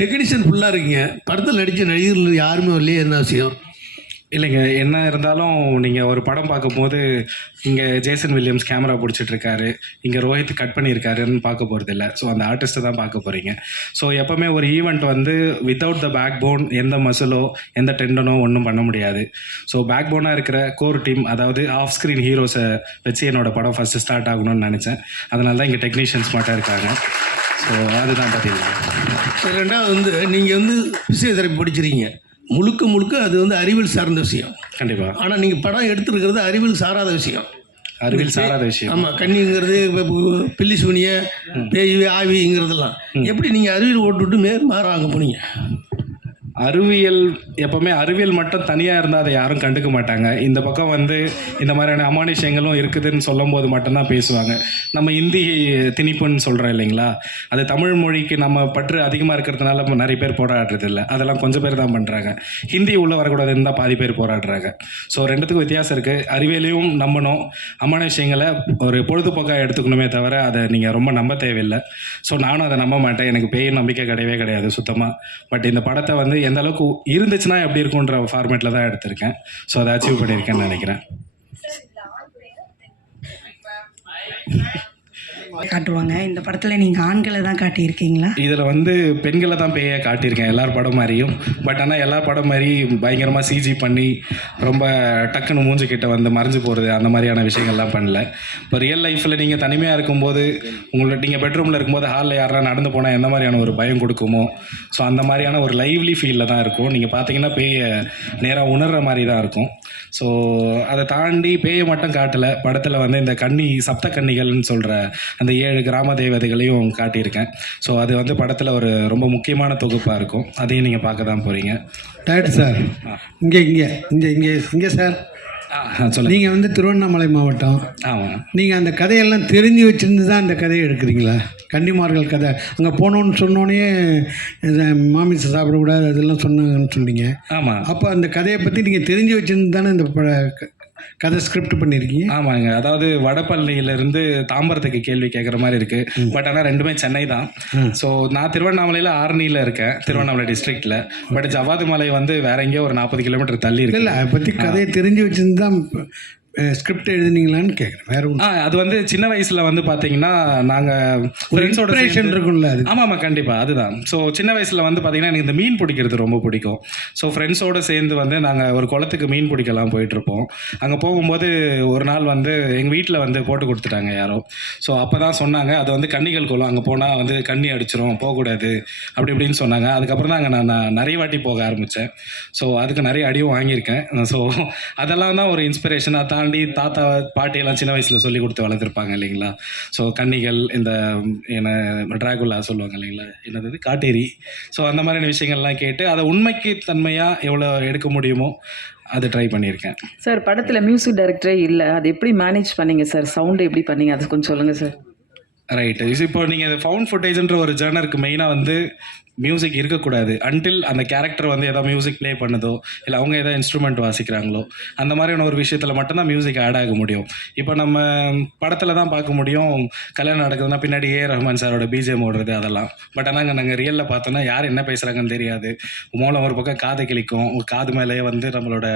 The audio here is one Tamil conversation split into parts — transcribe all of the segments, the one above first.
டெக்னீஷியன் ஃபுல்லாக இருக்கீங்க. படத்தில் நடித்த நடிகர்கள் யாருமே வரலையே என்ன விஷயம்? இல்லைங்க என்ன இருந்தாலும் நீங்கள் ஒரு படம் பார்க்கும்போது இங்கே ஜேசன் வில்லியம்ஸ் கேமரா பிடிச்சிட்ருக்காரு. இங்கே ரோஹித் கட் பண்ணியிருக்காருன்னு பார்க்க போகிறது இல்லை ஸோ அந்த ஆர்டிஸ்ட்டை தான் பார்க்க போகிறீங்க ஸோ எப்போவுமே ஒரு ஈவெண்ட் வந்து வித்தவுட் த பேக் போன் எந்த மசிலோ எந்த டெண்டனோ ஒன்றும் பண்ண முடியாது. ஸோ பேக் போனாக இருக்கிற கோர் டீம் அதாவது ஆஃப் ஸ்க்ரீன் ஹீரோஸை வச்சு என்னோட படம் ஃபஸ்ட்டு ஸ்டார்ட் ஆகணும்னு நினச்சேன். அதனால தான் இங்கே டெக்னீஷியன்ஸ் மட்டும் இருக்காங்க. ஸோ அதுதான் பார்த்தீங்கன்னா ரெண்டாவது வந்து நீங்கள் வந்து பிசியோதெரப்பி படிச்சிருக்கீங்க. முழுக்க முழுக்க அது வந்து அறிவியல் சார்ந்த விஷயம். கண்டிப்பாக ஆனால் நீங்கள் படம் எடுத்துருக்கிறது அறிவியல் சாராத விஷயம். அறிவியல் சாராத விஷயம். ஆமாம் பு- பில்லி சூனிய பேய் ஆவிங்கிறதெல்லாம் எப்படி நீங்கள் அறிவியல் ஓட்டுவிட்டு மேல் மாற அங்கே போனீங்க? அறிவியல் எப்பவுமே அறிவியல் மட்டும் தனியாக இருந்தால் அதை யாரும் கண்டுக்க மாட்டாங்க. இந்த பக்கம் வந்து இந்த மாதிரியான அமானுஷங்களும் இருக்குதுன்னு சொல்லும் போது மட்டும்தான் பேசுவாங்க. நம்ம இந்தி திணிப்புன்னு சொல்கிறோம் இல்லைங்களா? அது தமிழ் மொழிக்கு நம்ம பற்று அதிகமாக இருக்கிறதுனால இப்போ நிறைய பேர் போராடுறது இல்லை அதெல்லாம் கொஞ்சம் பேர் தான் பண்ணுறாங்க ஹிந்தி உள்ளே வரக்கூடாதுன்னு தான் பாதி பேர் போராடுறாங்க. ஸோ ரெண்டுத்துக்கும் வித்தியாசம் இருக்குது அறிவியலையும் நம்பணும். அமானுஷங்களை ஒரு பொழுதுபோக்காக எடுத்துக்கணுமே தவிர அதை நீங்கள் ரொம்ப நம்ப தேவையில்லை. ஸோ நானும் அதை நம்ப மாட்டேன். எனக்கு பேய் நம்பிக்கை கிடையவே கிடையாது சுத்தமாக பட் இந்த படத்தை வந்து எந்த அளவுக்கு இருந்துச்சுன்னா எப்படி இருக்கும்ன்ற ஃபார்மேட்டில் தான் எடுத்திருக்கேன். ஸோ அதை அச்சீவ் பண்ணியிருக்கேன்னு நினைக்கிறேன். காட்டுவாங்க. இந்த படத்தில் நீங்கள் ஆண்களை தான் காட்டியிருக்கீங்களா? இதில் வந்து பெண்களை தான் பேய காட்டியிருக்கேன் எல்லார் படம் மாதிரியும். பட் ஆனால் எல்லா படம் மாதிரி பயங்கரமாக சிஜி பண்ணி ரொம்ப டக்குன்னு மூஞ்சி கிட்ட வந்து மறைஞ்சு போகிறது அந்த மாதிரியான விஷயங்கள்லாம் பண்ணல. இப்போ ரியல் லைஃப்பில் நீங்கள் தனிமையாக இருக்கும்போது உங்களை நீங்கள் பெட்ரூமில் இருக்கும்போது ஹாலில் யாரா நடந்து போனால் எந்த மாதிரியான ஒரு பயம் கொடுக்குமோ ஸோ அந்த மாதிரியான ஒரு லைவ்லி ஃபீலில் தான் இருக்கும். நீங்கள் பார்த்தீங்கன்னா பேயை நேராக உணர்கிற மாதிரி தான் இருக்கும். ஸோ அதை தாண்டி பேயை மட்டும் காட்டலை. படத்தில் வந்து இந்த கன்னி சப்த கன்னிகள்னு சொல்கிற அந்த ஏழு கிராம தேவதைகளையும் காட்டியிருக்கேன். ஸோ அது வந்து படத்தில் ஒரு ரொம்ப முக்கியமான தொகுப்பாக இருக்கும். அதையும் நீங்கள் பார்க்க தான் போகிறீங்க டேரக்டர் சார் இங்கே இங்கே இங்கே இங்கே இங்கே சார் சொல்லுங்கள் நீங்கள் வந்து திருவண்ணாமலை மாவட்டம். ஆமாம் நீங்கள் அந்த கதையெல்லாம் தெரிஞ்சு வச்சிருந்து தான் அந்த கதையை எடுக்கிறீங்களா? கன்னிமார்கள் கதை. அங்கே போனோன்னு சொன்னோடனே இதை மாமிசை சாப்பிடக்கூடாது அதெல்லாம் சொன்னாங்கன்னு சொன்னீங்க. ஆமாம் அப்போ அந்த கதையை பற்றி நீங்கள் தெரிஞ்சு வச்சிருந்து தானே இந்த கதை ஸ்கிரிப்ட் பண்ணியிருக்கீங்க ஆமாங்க. அதாவது வடபழனியிலேருந்து தாம்பரத்துக்கு கேள்வி கேட்குற மாதிரி இருக்கு. பட் ஆனால் ரெண்டுமே சென்னை தான். ஸோ நான் திருவண்ணாமலையில் ஆரணியில் இருக்கேன். திருவண்ணாமலை டிஸ்ட்ரிக்டில் பட் ஜவ்வாது மலை வந்து வேற எங்கேயோ ஒரு நாற்பது கிலோமீட்டர் தள்ளி இருக்கு. இல்லை அதை பற்றி கதையை தெரிஞ்சு வச்சிருந்து ஸ்கிரிப்ட் எழுதுனீங்களான்னு கேட்குறேன் வேற ஆ அது வந்து சின்ன வயசுல வந்து பாத்தீங்கன்னா நாங்க ஃப்ரெண்ட்ஸோட இன்ஸ்பிரேஷன் இருக்கும்ல அது. ஆமாம் ஆமாம் கண்டிப்பாக அதுதான். ஸோ சின்ன வயசில் வந்து பார்த்தீங்கன்னா எனக்கு இந்த மீன் பிடிக்கிறது ரொம்ப பிடிக்கும். ஸோ ஃப்ரெண்ட்ஸோடு சேர்ந்து வந்து நாங்கள் ஒரு குளத்துக்கு மீன் பிடிக்கலாம் போயிட்டுருப்போம். அங்கே போகும்போது ஒரு நாள் வந்து எங்கள் வீட்டில் வந்து போட்டு கொடுத்துட்டாங்க யாரோ. ஸோ அப்போ தான் சொன்னாங்க அது வந்து கன்னிகள் குளம். அங்கே போனால் வந்து கண்ணி அடிச்சிரும் போகக்கூடாது. அப்படி இப்படின்னு சொன்னாங்க. அதுக்கப்புறம் தான் அங்கே நான் நிறைய வாட்டி போக ஆரம்பித்தேன் ஸோ அதுக்கு நிறைய அடியும் வாங்கியிருக்கேன். ஸோ அதெல்லாம் தான் ஒரு இன்ஸ்பிரேஷன் அதை தாண்டி தாத்தா பாட்டியெல்லாம் சின்ன வயசில் சொல்லி கொடுத்து வளர்த்துருப்பாங்க இல்லைங்களா? ஸோ கன்னிகள் இந்த என்ன டிராகுலா சொல்லுவாங்க இல்லைங்களா? என்னது காட்டேரி. ஸோ அந்த மாதிரியான விஷயங்கள்லாம் கேட்டு அதை உண்மைக்கு தன்மையாக எவ்வளோ எடுக்க முடியுமோ அதை ட்ரை பண்ணியிருக்கேன். சார் படத்தில் மியூசிக் டைரக்டரே இல்லை. அது எப்படி மேனேஜ் பண்ணீங்க சார் சவுண்டு எப்படி பண்ணீங்க? அது கொஞ்சம் சொல்லுங்கள் சார் ரைட்டு இப்போ நீங்கள் ஃபவுண்ட் ஃபுட்டேஜ்ன்ற ஒரு ஜேர்னருக்கு மெயினாக வந்து மியூசிக் இருக்கக்கூடாது. அன்டில் அந்த கேரக்டர் வந்து ஏதோ மியூசிக் ப்ளே பண்ணுதோ இல்லை அவங்க ஏதோ இன்ஸ்ட்ருமெண்ட் வாசிக்கிறாங்களோ அந்த மாதிரியான ஒரு விஷயத்தில் மட்டும்தான் மியூசிக் ஆட் ஆக முடியும். இப்போ நம்ம படத்தில் தான் பார்க்க முடியும். கல்யாணம் நடக்குதுன்னா பின்னாடி ஏ ரஹ்மான் சாரோட பிஜிஎம் ஓடுறது அதெல்லாம். பட் ஆனால் நாங்கள் ரியலில் பார்த்தோன்னா யார் என்ன பேசுகிறாங்கன்னு தெரியாது. மூலம் ஒரு பக்கம் காது கிளிக்கும் காது மேலேயே வந்து நம்மளோட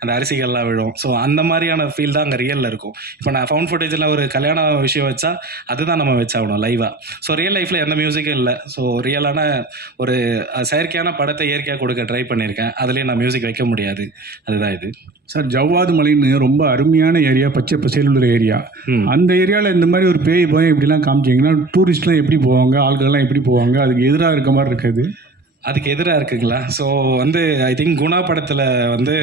அந்த அரிசிகள்லாம் விழும். ஸோ அந்த மாதிரியான ஃபீல் தான் அங்கே ரியலில் இருக்கும். இப்போ நான் ஃபவுண்ட் ஃபுட்டேஜில் ஒரு கல்யாண விஷயம் வச்சா அதுதான் நம்ம வச்சாகணும் லைவாக ஸோ ரியல் லைஃப்பில் எந்த மியூசிக்கும் இல்லை. ஸோ ரியலான ஒரு செயற்கையான படத்தை இயற்கையாக கொடுக்க ட்ரை பண்ணியிருக்கேன். அதுலேயே நான் மியூசிக் வைக்க முடியாது. அதுதான் இது. சார் ஜவ்வாது மலைன்னு ரொம்ப அருமையான ஏரியா பச்சை பசேல் உள்ள ஏரியா. அந்த ஏரியாவில் இந்த மாதிரி ஒரு பேய் பயம் இப்படிலாம் காமிச்சிங்கன்னா டூரிஸ்ட்லாம் எப்படி போவாங்க? ஆள்கள்லாம் எப்படி போவாங்க? அதுக்கு எதிராக இருக்க மாதிரி இருக்குது. அதுக்கு எதிராக இருக்குங்களா? ஸோ வந்து ஐ திங்க் குணா படத்தில் வந்து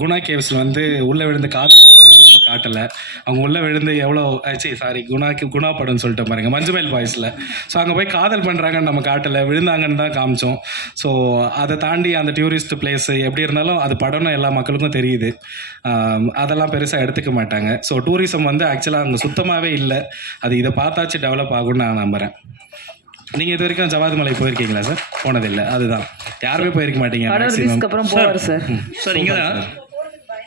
குணா கேவ்ஸில் வந்து உள்ளே விழுந்து காதல் நம்ம காட்டலை. அவங்க உள்ளே விழுந்து எவ்வளோ சரி சாரி குணாக்கு குணா படம்னு சொல்லிட்டு பாருங்க மஞ்சுமேல் பாய்ஸில். ஸோ அங்கே போய் காதல் பண்ணுறாங்கன்னு நம்ம காட்டலை விழுந்தாங்கன்னு தான் காமிச்சோம். ஸோ அதை தாண்டி அந்த டூரிஸ்ட் பிளேஸ் எப்படி இருந்தாலும் அது படம்னு எல்லா மக்களுக்கும் தெரியுது. அதெல்லாம் பெருசாக எடுத்துக்க மாட்டாங்க. ஸோ டூரிசம் வந்து ஆக்சுவலாக அங்கே சுத்தமாகவே இல்லை. அது இதை பார்த்தாச்சு டெவலப் ஆகும்னு நான் நம்புகிறேன் நீங்கள் இது வரைக்கும் ஜவாது மலை போயிருக்கீங்களா சார்? போனதில்லை. அதுதான். யாருமே போயிருக்க மாட்டீங்க. மேக்ஸிமம் ரிலீஸ்க்கு அப்புறம் போவார் சார். சார் இங்கே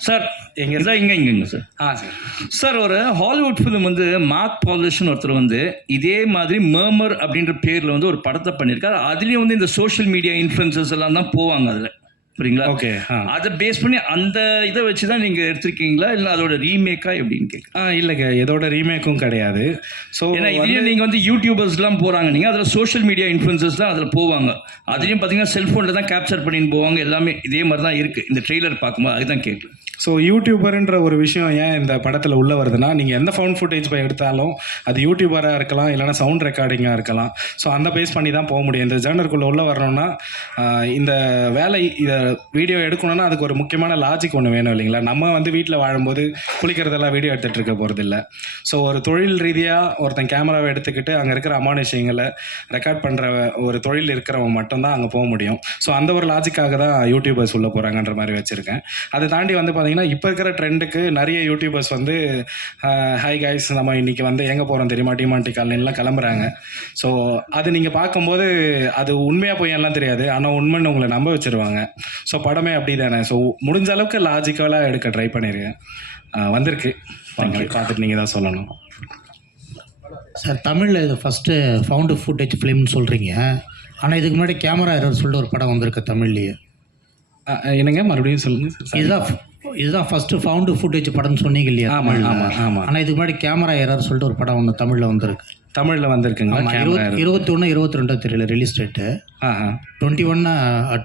சார் எங்க இதான் இங்கே இங்கேங்க சார். ஆ சார். சார் ஒரு ஹாலிவுட் ஃபிலிம் வந்து மார்க் பாலிஷ்னு ஒருத்தர் வந்து இதே மாதிரி மர்மர் அப்படின்ற பேரில் வந்து ஒரு படத்தை பண்ணியிருக்காரு. அதுலேயும் வந்து இந்த சோஷியல் மீடியா இன்ஃப்ளூயன்சஸ் எல்லாம் தான் போவாங்க அதில். புரியுங்களா? ஓகே ஆ. அதை பேஸ் பண்ணி அந்த இதை வச்சு தான் நீங்கள் எடுத்திருக்கீங்களா? இல்லை அதோட ரீமேக்கா எப்படின்னு கேட்குறேன் ஆ இல்லைங்க. இதோட ரீமேக்கும் கிடையாது. ஸோ ஏன்னா இதுலேயும் நீங்கள் வந்து யூடியூபர்ஸ்லாம் போகிறாங்க நீங்கள் அதில் சோஷியல் மீடியா இன்ஃப்ளூயன்சஸ் தான் அதில் போவாங்க. அதுலேயும் பார்த்தீங்கன்னா செல்ஃபோனில் தான் கேப்சர் பண்ணின்னு போவாங்க. எல்லாமே இதே மாதிரி தான் இருக்குது இந்த ட்ரெய்லர் பார்க்கும்போது அதுதான் கேட்குறேன் ஸோ யூடியூபர்ன்ற ஒரு விஷயம் ஏன் இந்த படத்தில் உள்ள வருதுன்னா நீங்கள் எந்த ஃபவுண்ட் ஃபுட்டேஜ் போய் எடுத்தாலும் அது யூடியூபராக இருக்கலாம் இல்லைனா சவுண்ட் ரெக்கார்டிங்காக இருக்கலாம். ஸோ அந்த பேஸ் பண்ணி தான் போக முடியும். இந்த ஜேர்னருக்குள்ளே உள்ள வரணும்னா இந்த வேலை இதை வீடியோ எடுக்கணும்னா அதுக்கு ஒரு முக்கியமான லாஜிக் ஒன்று வேணும் இல்லைங்களா? நம்ம வந்து வீட்டில் வாழும்போது குளிக்கிறதெல்லாம் வீடியோ எடுத்துகிட்டு இருக்க போகிறதில்ல ஸோ ஒரு தொழில் ரீதியாக ஒருத்தன் கேமராவை எடுத்துக்கிட்டு அங்கே இருக்கிற அமானுஷயங்களை ரெக்கார்ட் பண்ணுற ஒரு தொழில் இருக்கிறவன் மட்டும்தான் அங்கே போக முடியும். ஸோ அந்த ஒரு லாஜிக்காக தான் யூடியூபர்ஸ் உள்ள போகிறாங்கன்ற மாதிரி வச்சுருக்கேன். அதை தாண்டி வந்து பார்த்தீங்கன்னா இப்போ இருக்கிற ட்ரெண்டுக்கு நிறைய யூடியூபர்ஸ் வந்து ஹை கைஸ் நம்ம இன்னைக்கு வந்து எங்கே போகிறோம் தெரியுமா? டிமாண்டி காலனிலாம் கிளம்புறாங்க. ஸோ அது நீங்கள் பார்க்கும்போது அது உண்மையாக போய் எல்லாம் தெரியாது. ஆனால் உண்மைன்னு உங்களை நம்ப வச்சிருவாங்க. ஸோ படமே அப்படி தானே ஸோ முடிஞ்ச அளவுக்கு லாஜிக்கலாக எடுக்க ட்ரை பண்ணியிருக்கேன் வந்திருக்கு. பார்த்துட்டு நீங்கள் தான் சொல்லணும். சார் தமிழில் இது ஃபஸ்ட்டு ஃபவுண்டு ஃபுட்டேஜ் ஃபிலிம்னு சொல்கிறீங்க ஆனால் இதுக்கு முன்னாடி கேமரா எரர் சொல்லிட்டு ஒரு படம் வந்திருக்கு தமிழ்லேயே. என்னங்க? மறுபடியும் சொல்லுங்கள் இதுதான் இதுதான் ஃபஸ்ட்டு ஃபவுண்டு ஃபுட்டேஜ் படம்னு சொன்னீங்க இல்லையா? ஆமாம் ஆமாம் ஆமாம் ஆனால் இதுக்கு முன்னாடி கேமரா எரர் சொல்லிட்டு ஒரு படம் ஒன்று தமிழில் வந்திருக்கு. தமிழில் கேமரா இருபத்தி இருபத்தி ஒன்று இருபத்தி ரெண்டோ தெரியல ரிலீஸ் டேட்டு டுவெண்ட்டி ஒன்று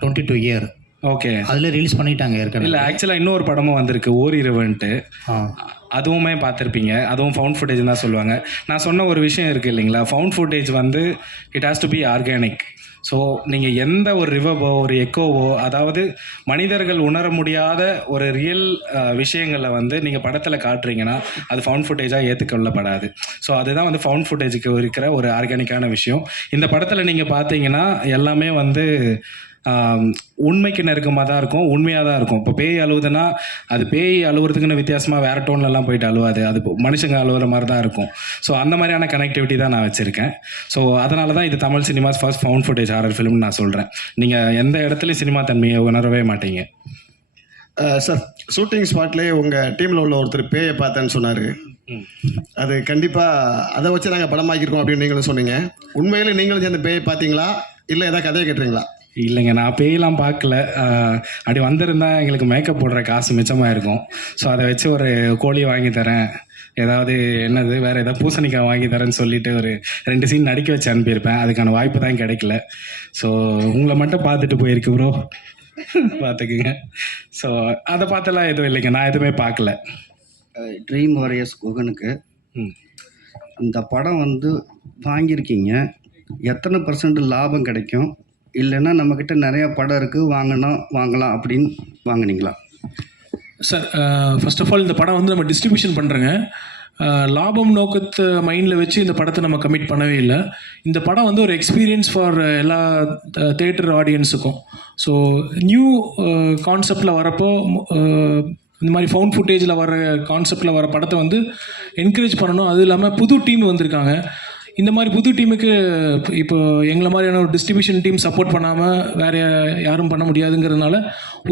டுவெண்ட்டி டூ இயர் ஓகே அதில் ரிலீஸ் பண்ணிட்டாங்க ஏற்கனவே. இல்லை ஆக்சுவலாக இன்னொரு படமும் வந்திருக்கு ஓரிரவன்ட்டு. அதுவுமே பார்த்துருப்பீங்க. அதுவும் ஃபவுண்ட் ஃபுட்டேஜ் தான் சொல்லுவாங்க. நான் சொன்ன ஒரு விஷயம் இருக்குது இல்லைங்களா? ஃபவுண்ட் ஃபுட்டேஜ் வந்து it has to be organic so நீங்கள் எந்த ஒரு ரிவர்வோ ஒரு எக்கோவோ அதாவது மனிதர்கள் உணர முடியாத ஒரு ரியல் விஷயங்களை வந்து நீங்கள் படத்தில் காட்டுறீங்கன்னா அது ஃபவுண்ட் ஃபுட்டேஜாக ஏற்றுக்கொள்ளப்படாது ஸோ அதுதான் வந்து ஃபவுண்ட் ஃபுட்டேஜுக்கு இருக்கிற ஒரு ஆர்கானிக்கான விஷயம். இந்த படத்தில் நீங்கள் பார்த்தீங்கன்னா எல்லாமே வந்து உண்மைக்கு நெருக்கமாக தான் இருக்கும் உண்மையாக தான் இருக்கும். இப்போ பேய் அழுவுதுன்னா அது பேய் அழுவுறதுக்குன்னு வித்தியாசமாக வேறு டோன்லலாம் போயிட்டு அழுவாது. அது மனுஷங்க அழுவுற மாதிரி தான் இருக்கும். ஸோ அந்த மாதிரியான கனெக்டிவிட்டி தான் நான் வச்சுருக்கேன். ஸோ அதனால தான் இது Tamil cinema's first found footage horror ஃபிலிம்னு நான் சொல்கிறேன் நீங்கள் எந்த இடத்துலையும் சினிமா தன்மையை உணரவே மாட்டீங்க. சார் ஷூட்டிங் ஸ்பாட்லேயே உங்கள் டீமில் உள்ள ஒருத்தர் பேயை பார்த்தேன்னு சொன்னார். அது கண்டிப்பாக அதை வச்சு நாங்கள் படமாக்கியிருக்கோம் அப்படின்னு நீங்களும் சொன்னீங்க. உண்மையிலே நீங்களும் சேர்ந்து பேயை பார்த்தீங்களா? இல்லை ஏதாவது கதையை கேட்டுறீங்களா இல்லைங்க நான் பேயெல்லாம் பார்க்கல. அப்படி வந்திருந்தா எங்களுக்கு மேக்கப் போடுற காசு மிச்சமாக இருக்கும் ஸோ அதை வச்சு ஒரு கோழி வாங்கி தரேன். ஏதாவது என்னது வேறு ஏதாவது பூசணிக்காய் வாங்கி தரேன்னு சொல்லிட்டு ஒரு ரெண்டு சீன் நடிக்க வச்சு அனுப்பியிருப்பேன். அதுக்கான வாய்ப்பு தான் கிடைக்கல. ஸோ உங்களை மட்டும் பார்த்துட்டு போயிருக்கு ப்ரோ பார்த்துக்குங்க. ஸோ அதை பார்த்தெல்லாம் எதுவும் இல்லைங்க நான் எதுவுமே பார்க்கல. ட்ரீம் வாரியர்ஸ் குகனுக்கு ம். இந்த படம் வந்து வாங்கியிருக்கீங்க. எத்தனை பர்சன்ட் லாபம் கிடைக்கும்? இல்லைன்னா நம்மக்கிட்ட நிறைய படம் இருக்குது வாங்கணும் வாங்கலாம் அப்படின்னு வாங்குனீங்களா? சார் ஃபர்ஸ்ட் ஆஃப் ஆல் இந்த படம் வந்து நம்ம டிஸ்ட்ரிபியூஷன் பண்ணுறேங்க லாபம் நோக்கத்தை மைண்டில் வச்சு இந்த படத்தை நம்ம கமிட் பண்ணவே இல்லை. இந்த படம் வந்து ஒரு எக்ஸ்பீரியன்ஸ் ஃபார் எல்லா தேட்டர் ஆடியன்ஸுக்கும் ஸோ நியூ கான்செப்டில் வரப்போ இந்த மாதிரி ஃபவுண்ட் ஃபுட்டேஜில் வர கான்செப்டில் வர படத்தை வந்து என்கரேஜ் பண்ணணும். அது இல்லாமல் புது டீம் வந்திருக்காங்க. இந்த மாதிரி புது டீமுக்கு இப்போ எங்களை மாதிரியான ஒரு டிஸ்ட்ரிபியூஷன் டீம் சப்போர்ட் பண்ணாமல் வேறு யாரும் பண்ண முடியாதுங்கிறதுனால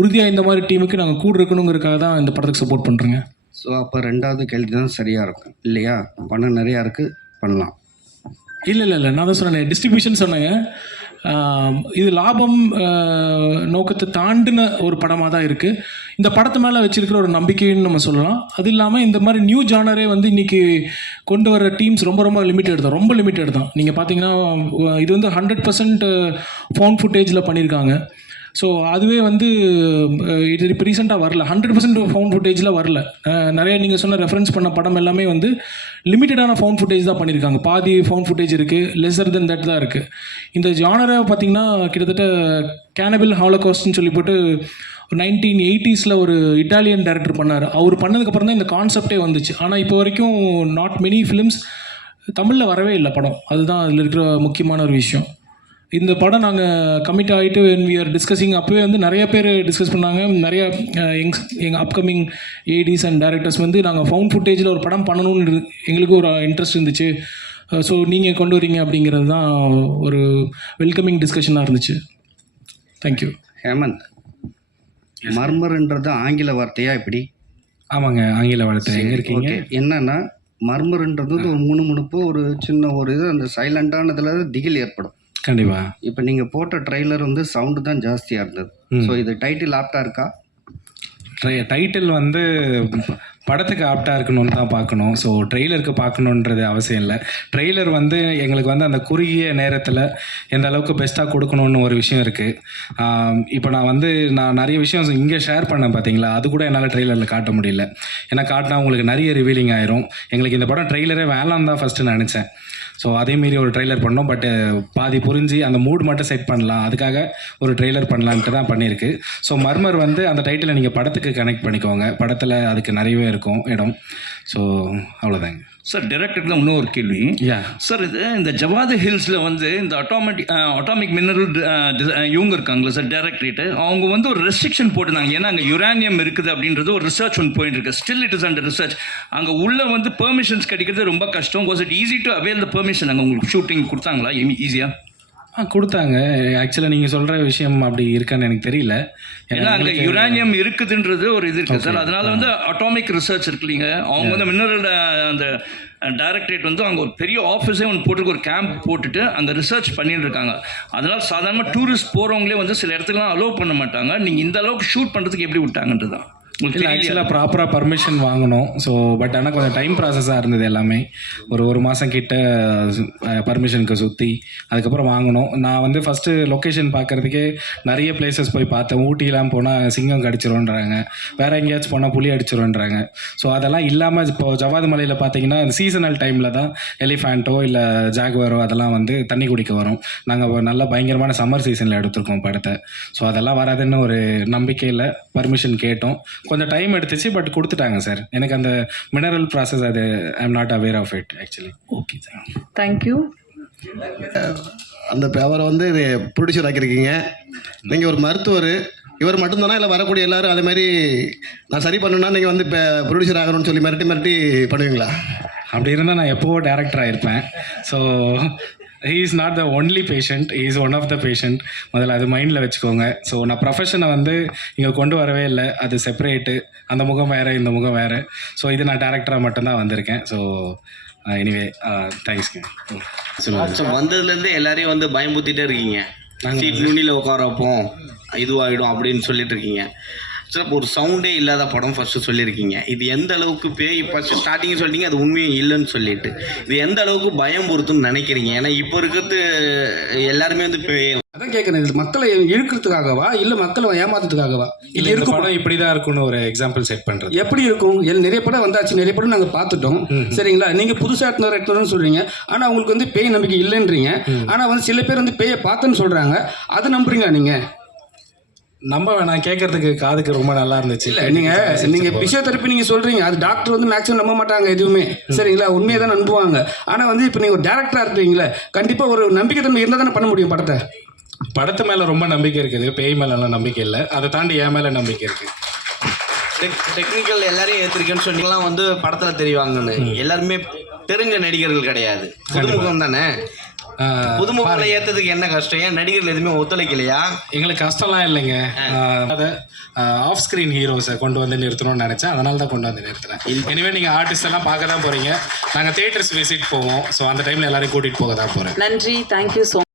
உறுதியாக இந்த மாதிரி டீமுக்கு நாங்கள் கூட இருக்கணுங்கிறதுக்காக தான் இந்த படத்துக்கு சப்போர்ட் பண்ணுறோங்க ஸோ அப்போ ரெண்டாவது கேள்வி தான் சரியாக இருக்கும். இல்லையா? பணம் நிறையா இருக்குது பண்ணலாம். இல்லை இல்லை இல்லை. நான் தான் சொன்னேன் டிஸ்ட்ரிபியூஷன் சொன்னேங்க. இது லாபம் நோக்கத்தை தாண்டின ஒரு படமாக தான் இருக்குது இந்த படத்து மேலே வச்சிருக்கிற ஒரு நம்பிக்கைன்னு நம்ம சொல்லலாம். அது இல்லாமல் இந்த மாதிரி நியூ ஜானரே வந்து இன்றைக்கி கொண்டு வர டீம்ஸ் ரொம்ப ரொம்ப லிமிட்டட் தான். ரொம்ப லிமிட்டட் தான். நீங்கள் பார்த்தீங்கன்னா இது வந்து ஹண்ட்ரட் பர்சன்ட் ஃபோன் ஃபுட்டேஜில் பண்ணியிருக்காங்க ஸோ அதுவே வந்து இது இப்போ ரீசெண்டாக வரல. ஹண்ட்ரட் பர்சன்ட் ஃபோன் ஃபுட்டேஜில் வரல. நிறைய நீங்கள் சொன்ன ரெஃபரன்ஸ் பண்ண படம் எல்லாமே வந்து லிமிட்டடான ஃபோன் ஃபுட்டேஜ் தான் பண்ணியிருக்காங்க பாதி ஃபோன் ஃபுட்டேஜ் இருக்குது லெஸர் தென் தட் தான் இருக்குது இந்த ஜானரை பார்த்தீங்கன்னா கிட்டத்தட்ட கேனபிள் ஹாலோகாஸ்ட்னு சொல்லி போட்டு நைன்டீன் எயிட்டிஸில் ஒரு இட்டாலியன் டேரக்டர் பண்ணார். அவர் பண்ணதுக்கப்புறம் தான் இந்த கான்செப்டே வந்துச்சு. ஆனால் இப்போ வரைக்கும் நாட் மெனி ஃபிலிம்ஸ் தமிழில் வரவே இல்லை படம். அதுதான் அதில் இருக்கிற முக்கியமான ஒரு விஷயம். இந்த படம் நாங்கள் கமிட் ஆகிட்டு வென் வி ஆர் டிஸ்கஸிங் அப்போவே வந்து நிறைய பேர் டிஸ்கஸ் பண்ணாங்க. நிறைய எங்ஸ் எங்கள் அப்கமிங் ஏடிஸ் அண்ட் டேரக்டர்ஸ் வந்து நாங்கள் ஃபவுண்ட் ஃபுட்டேஜில் ஒரு படம் பண்ணணும்னு எங்களுக்கு ஒரு இன்ட்ரெஸ்ட் இருந்துச்சு. ஸோ நீங்கள் கொண்டு வரீங்க அப்படிங்கிறது தான் ஒரு வெல்கமிங் டிஸ்கஷனாக இருந்துச்சு. தேங்க்யூ ஹேமந்த் மர்மர்ன்றது ஆங்கில வார்த்தையா இப்படி? ஆமாங்க ஆங்கில வளர்த்து எங்கே இருக்கீங்க? என்னன்னா மர்மர்ன்றது ஒரு முணுமுணுப்பு ஒரு சின்ன ஒரு இது அந்த சைலண்டானதுல திகில் ஏற்படும். கண்டிப்பா. இப்போ நீங்கள் போட்ட ட்ரைலர் வந்து சவுண்டு தான் ஜாஸ்தியாக இருந்தது. ஸோ இது டைட்டில் ஆப்டா இருக்கா? டைட்டில் வந்து படத்துக்கு ஆப்டாக இருக்கணும்னு தான் பார்க்கணும். ஸோ ட்ரெய்லருக்கு பார்க்கணுன்றது அவசியம் இல்லை. ட்ரெய்லர் வந்து எங்களுக்கு வந்து அந்த குறுகிய நேரத்தில் எந்த அளவுக்கு பெஸ்ட்டாக கொடுக்கணும்னு ஒரு விஷயம் இருக்குது இப்போ நான் வந்து நான் நிறைய விஷயம் இங்கே ஷேர் பண்ணேன் பார்த்தீங்களா அது கூட என்னால் ட்ரெய்லரில் காட்ட முடியல. ஏன்னா காட்டினா உங்களுக்கு நிறைய ரிவீலிங் ஆயிரும். எங்களுக்கு இந்த படம் ட்ரெய்லரே வேணாம் தான் ஃபஸ்ட்டு நினச்சேன். ஸோ அதேமாரி ஒரு ட்ரெய்லர் பண்ணோம் பட் பாதி புரிஞ்சு அந்த மூட் மட்டும் செட் பண்ணலாம். அதுக்காக ஒரு ட்ரெய்லர் பண்ணலான்ட்டு தான் பண்ணியிருக்கு. ஸோ மர்மர் வந்து அந்த டைட்டிலை நீங்கள் படத்துக்கு கனெக்ட் பண்ணிக்கோங்க. படத்தில் அதுக்கு நிறையவே இருக்கும் இடம். ஸோ அவ்வளோதாங்க சார் டேரக்டர் தான் இன்னும் ஒரு கேள்வி. யா சார் இது இந்த ஜவாது ஹில்ஸில் வந்து இந்த அட்டாமெட்டிக் அட்டாமிக் மினரல் இவங்க இருக்காங்களா சார் டேரக்டரேட்டு அவங்க வந்து ஒரு ரெஸ்ட்ரிக்ஷன் போட்டிருந்தாங்க. ஏன்னா அங்கே யுரேனியம் இருக்குது அப்படின்றது ஒரு ரிசர்ச் ஒன்று போயிட்டு இருக்கு. Still it is under research அங்கே உள்ள வந்து பெர்மிஷன்ஸ் கிடைக்கிறது ரொம்ப கஷ்டம். Was it easy to avail the permission அங்கே உங்களுக்கு ஷூட்டிங் கொடுத்தாங்களா? ஈஸியாக ஆ கொடுத்தாங்க. ஆக்சுவலாக நீங்கள் சொல்கிற விஷயம் அப்படி இருக்கான்னு எனக்கு தெரியல. ஏன்னா அங்கே யுரேனியம் இருக்குதுன்றது ஒரு இது இருக்குது சார் அதனால வந்து அட்டாமிக் ரிசர்ச் இருக்கு இல்லைங்க. அவங்க வந்து மினரல் அந்த டைரக்டரேட் வந்து அங்கே ஒரு பெரிய ஆஃபீஸே ஒன்று போட்டு ஒரு கேம்ப் போட்டுட்டு அங்கே ரிசர்ச் பண்ணிட்டு இருக்காங்க. அதனால சாதாரணமாக டூரிஸ்ட் போகிறவங்களே வந்து சில இடத்துக்குலாம் அலோவ் பண்ண மாட்டாங்க. நீங்கள் இந்த அளவுக்கு ஷூட் பண்ணுறதுக்கு எப்படி விட்டாங்கன்றது தான் இல்லை? ஆக்சுவலாக ப்ராப்பராக பர்மிஷன் வாங்கணும். ஸோ பட் ஆனால் கொஞ்சம் டைம் ப்ராசஸாக இருந்தது எல்லாமே. ஒரு ஒரு மாதம் கிட்ட பர்மிஷனுக்கு சுற்றி அதுக்கப்புறம் வாங்கணும். நான் வந்து ஃபஸ்ட்டு லொக்கேஷன் பார்க்குறதுக்கே நிறைய பிளேசஸ் போய் பார்த்தேன். ஊட்டிலாம் போனால் சிங்கம் கடிச்சிரும்ன்றாங்க. வேறு எங்கேயாச்சும் போனால் புலி அடிச்சிரும்ன்றாங்க. ஸோ அதெல்லாம் இல்லாமல் இப்போ ஜவாது மலையில் பார்த்தீங்கன்னா சீசனல் டைமில் தான் எலிஃபேண்ட்டோ இல்லை ஜாகுவரோ அதெல்லாம் வந்து தண்ணி குடிக்க வரும். நாங்கள் நல்ல பயங்கரமான சம்மர் சீசனில் எடுத்திருக்கோம் படத்தை. ஸோ அதெல்லாம் வராதுன்னு ஒரு நம்பிக்கையில் பர்மிஷன் கேட்டோம். கொஞ்சம் டைம் எடுத்துச்சு பட் கொடுத்துட்டாங்க சார் எனக்கு அந்த மினரல் ப்ராசஸ் அது I am not aware of it actually okay sir thank you அந்த அவரை வந்து ப்ரொடியூசர் ஆக்கியிருக்கீங்க. நீங்கள் ஒரு மருத்துவர் இவர் மட்டும்தானா இல்லை வரக்கூடிய எல்லாரும் அதே மாதிரி நான் சரி பண்ணணும்னா நீங்கள் வந்து இப்போ ப்ரொடியூசர் ஆகணும்னு சொல்லி மிரட்டி மிரட்டி பண்ணுவீங்களா? அப்படி இருந்தால் நான் எப்போவோ director ஆயிருப்பேன். So he is not the only patient he is one of the patient முதல்ல அது மைண்டில் வச்சுக்கோங்க. ஸோ நான் ப்ரொஃபஷனை வந்து இங்கே கொண்டு வரவே இல்லை. அது செப்பரேட்டு அந்த முகம் வேறு இந்த முகம் வேறு. ஸோ இது நான் டேரக்டராக மட்டும்தான் வந்திருக்கேன். ஸோ எனிவே தேங்க்ஸ்ங்க சொல்லுங்கள் வந்ததுலேருந்து எல்லாரையும் வந்து பயமுறுத்திட்டே இருக்கீங்க. சீட் நுனியில் உட்கார வைப்போம் இதுவாகிடும் அப்படின்னு சொல்லிட்டு இருக்கீங்க. சார் ஒரு சவுண்டே இல்லாத படம் ஃபர்ஸ்ட் சொல்லியிருக்கீங்க. இது எந்த அளவுக்கு பேய் ஃபர்ஸ்ட் ஸ்டார்டிங் சொல்லிட்டீங்க அது உண்மையும் இல்லைன்னு சொல்லிட்டு. இது எந்த அளவுக்கு பயம் பொறுத்துன்னு நினைக்கிறீங்க? ஏன்னா இப்போ இருக்கிறது எல்லாருமே வந்து பேய் அதான் கேட்குறேன் இது மக்களை இழுக்கிறதுக்காகவா? இல்லை மக்களை ஏமாத்துறதுக்காகவா? இல்லை இது இந்த இருக்கும்? படம் இப்படி தான் இருக்கும்னு ஒரு எக்ஸாம்பிள் செட் பண்ணுறது எப்படி இருக்கும்? எல் நிறைய படம் வந்தாச்சு. நிறைய படம் நாங்கள் பார்த்துட்டோம். சரிங்களா? நீங்கள் புதுசாக எடுத்துனவர் எடுத்துனு சொல்கிறீங்க ஆனால் உங்களுக்கு வந்து பேய் நம்பிக்கை இல்லைன்றீங்க. ஆனால் வந்து சில பேர் வந்து பேயை பார்த்தேன்னு சொல்கிறாங்க அதை நம்புறீங்களா நீங்கள் நம்ப வேணாம் கேட்கறதுக்கு காதுக்கு ரொம்ப நல்லா இருந்துச்சு. இல்லை நீங்கள் நீங்கள் பிசியோதெரப்பி நீங்கள் சொல்கிறீங்க அது டாக்டர் வந்து மேக்ஸிமம் நம்ப மாட்டாங்க எதுவுமே. சரிங்களா? உண்மையை தான் நம்புவாங்க. ஆனால் வந்து இப்போ நீங்கள் ஒரு டேரக்டராக இருக்கீங்களே கண்டிப்பாக ஒரு நம்பிக்கை தன்மை இருந்தால் தானே பண்ண முடியும் படத்தை? படத்து மேலே ரொம்ப நம்பிக்கை இருக்குது. பேய் மேலெல்லாம் நம்பிக்கை இல்லை. அதை தாண்டி என் மேலே நம்பிக்கை இருக்குது டெக்னிக்கல் எல்லாரையும் ஏற்றிருக்கேன்னு சொன்னீங்களாம் வந்து படத்தில் தெரிவாங்கன்னு. எல்லாருமே தெரிஞ்ச நடிகர்கள் கிடையாது. புதுமுகம் தானே? புதுமுகங்களை ஏற்றதுக்கு என்ன கஷ்டம்? ஏன் நடிகர்கள் எதுவுமே ஒத்துழைக்கலையா? எங்களுக்கு கஷ்டம்லாம் இல்லைங்க. அதை ஆஃப் ஸ்க்ரீன் ஹீரோஸை கொண்டு வந்து நிறுத்தணும்னு நினச்சேன். அதனால தான் கொண்டு வந்து நிறுத்தினேன். இனிமேல் நீங்கள் ஆர்டிஸ்ட் எல்லாம் பார்க்க தான் போகிறீங்க நாங்கள் தேட்டர்ஸ் விசிட் போவோம். ஸோ அந்த டைமில் எல்லாரையும் கூட்டிகிட்டு போக தான் போகிறேன் நன்றி. Thank you so